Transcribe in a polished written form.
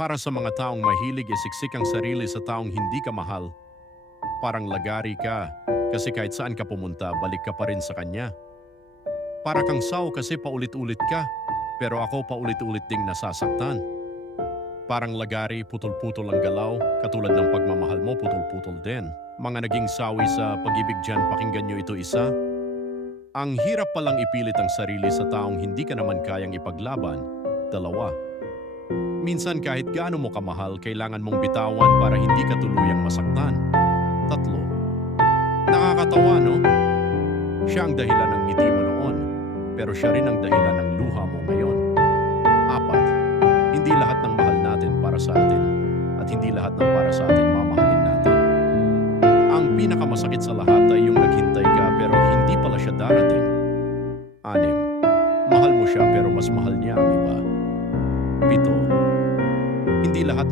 Para sa mga taong mahilig isiksik ang sarili sa taong hindi ka mahal, parang lagari ka kasi kahit saan ka pumunta, balik ka pa rin sa kanya. Para kang sao kasi paulit-ulit ka, pero ako paulit-ulit ding nasasaktan. Parang lagari, putol-putol ang galaw, katulad ng pagmamahal mo, putol-putol din. Mga naging sawi sa pag-ibig dyan, pakinggan nyo ito isa. Ang hirap palang ipilit ang sarili sa taong hindi ka naman kayang ipaglaban. Dalawa. Minsan kahit gaano mo kamahal, kailangan mong bitawan para hindi ka tuluyang masaktan. Tatlo. Nakakatawa, no? Siya ang dahilan ng ngiti mo noon, pero siya rin ang dahilan ng luha mo ngayon. Apat. Hindi lahat ng mahal natin para sa atin, at hindi lahat ng para sa atin mamahalin natin. Ang pinakamasakit sa lahat ay yung naghintay ka pero hindi pala siya darating. Anim. Mahal mo siya pero mas mahal niya ang iba. Pito. Hindi lahat